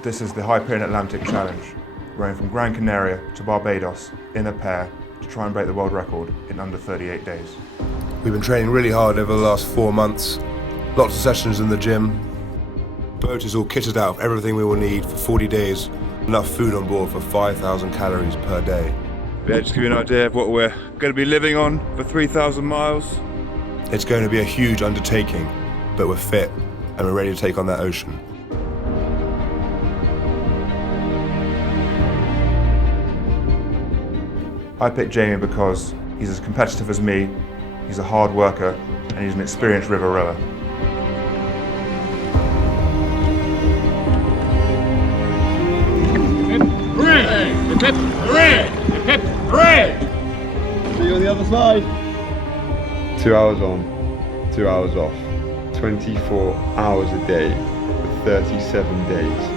This is the Hyperion Atlantic Challenge, rowing from Gran Canaria to Barbados in a pair to try and break the world record in under 38 days. We've been training really hard over the last 4 months, lots of sessions in the gym. Boat is all kitted out of everything we will need for 40 days, enough food on board for 5,000 calories per day. Yeah, just to give you an idea of what we're going to be living on for 3,000 miles. It's going to be a huge undertaking, but we're fit and we're ready to take on that ocean. I picked Jamie because he's as competitive as me, he's a hard worker, and he's an experienced river rower. Hip, hooray! Hip, hooray! See you on the other side. 2 hours on, 2 hours off, 24 hours a day for 37 days.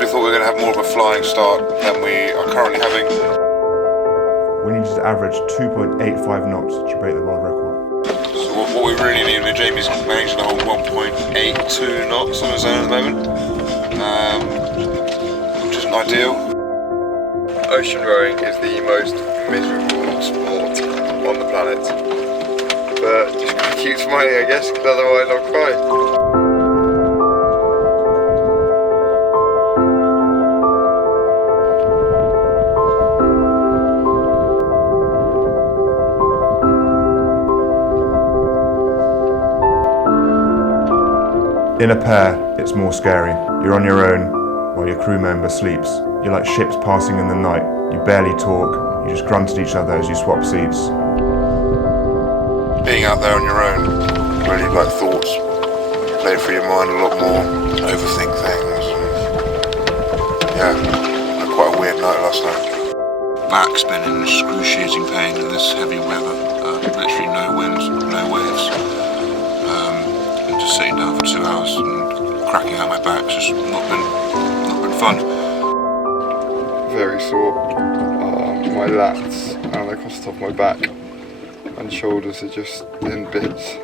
We thought we were going to have more of a flying start than we are currently having. We needed to average 2.85 knots to break the world record. So what we really need with Jamie's managing to hold 1.82 knots on his own at the moment, which isn't ideal. Ocean rowing is the most miserable sport on the planet. But just gotta keep smiling, I guess, because otherwise I'll cry. In a pair, it's more scary. You're on your own while your crew member sleeps. You're like ships passing in the night. You barely talk, you just grunt at each other as you swap seats. Being out there on your own, really like thoughts play through your mind a lot more, overthink things. Yeah, had quite a weird night last night. Back's been in excruciating pain in this heavy weather. Literally no winds, no waves. Just sitting down for 2 hours and cracking out my back's just not been fun. Very sore. My lats and across the top of my back and shoulders are just in bits.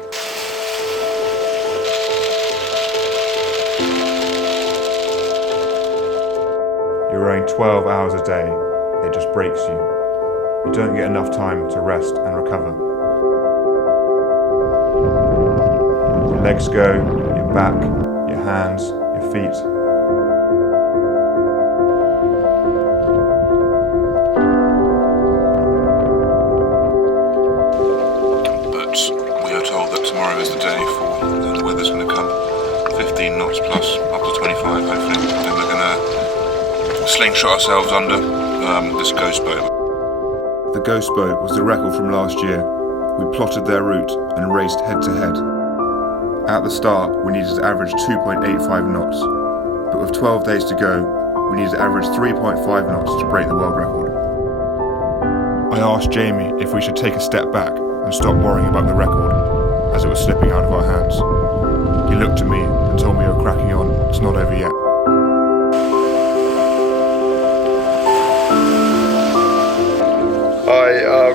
You're rowing 12 hours a day. It just breaks you. You don't get enough time to rest and recover. Your legs go, your back, your hands, your feet. But we are told that tomorrow is the day for the weather's going to come. 15 knots plus, up to 25 hopefully. And we're going to slingshot ourselves under this ghost boat. The ghost boat was the record from last year. We plotted their route and raced head to head. At the start, we needed to average 2.85 knots, but with 12 days to go, we needed to average 3.5 knots to break the world record. I asked Jamie if we should take a step back and stop worrying about the record, as it was slipping out of our hands. He looked at me and told me we were cracking on. It's not over yet.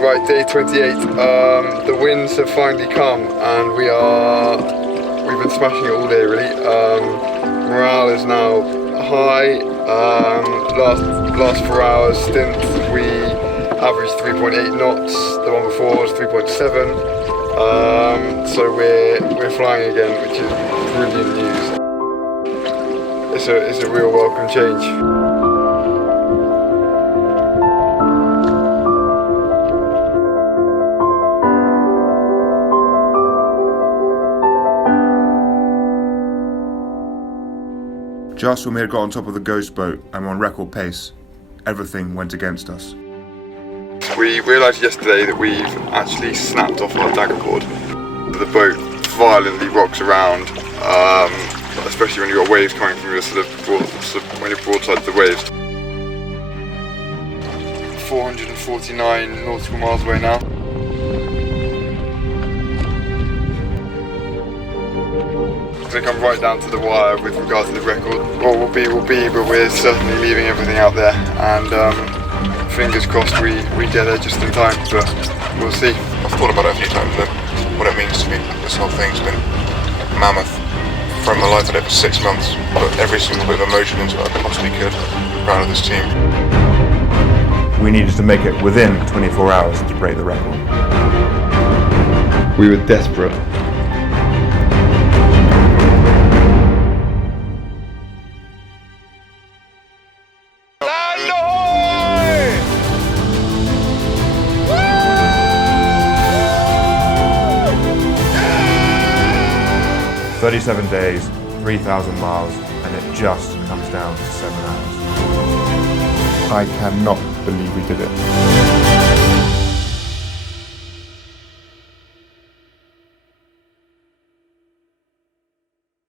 Right, day 28. The winds have finally come and we've been smashing it all day really. Morale is now high. Last 4 hours stint we averaged 3.8 knots. The one before was 3.7. So we're flying again, which is brilliant news. It's a real welcome change. Just when we had got on top of the ghost boat and were on record pace, everything went against us. We realised yesterday that we've actually snapped off our dagger board. The boat violently rocks around, especially when you've got waves coming from your when you're broadside to the waves. 449 nautical miles away now. It's going to come right down to the wire with regard to the record. What will be, but we're certainly leaving everything out there, and fingers crossed we get there just in time. But we'll see. I've thought about it a few times and what it means to me. This whole thing's been mammoth. Thrown my life at it for 6 months, put every single bit of emotion into it I possibly could. I'm proud of this team. We needed to make it within 24 hours to break the record. We were desperate. Land ahoy! 37 days, 3,000 miles, and it just comes down to 7 hours. I cannot believe we did it.